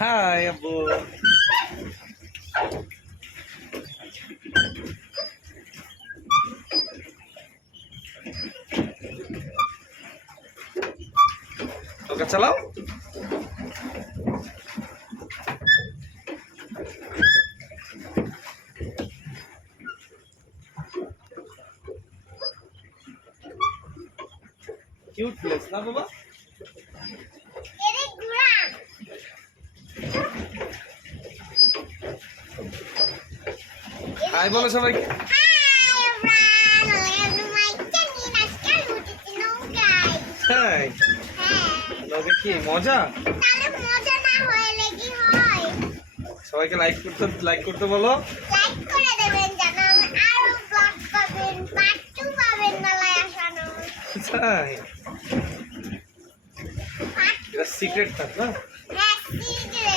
High আব্বু। ওকে চালাও। Cute place না বাবা? হাই বলো সবাইকে। হাই। নৌকা কি মজা? সবাইকে লাইক করতে বলো। লাইক করে দেবেন যেন আরো ব্লগ পাবেন, পার্ট 2 পাবেন মেলায় আসানো। হাই। এটা সিক্রেট থাক না? হ্যাঁ, সিক্রেট।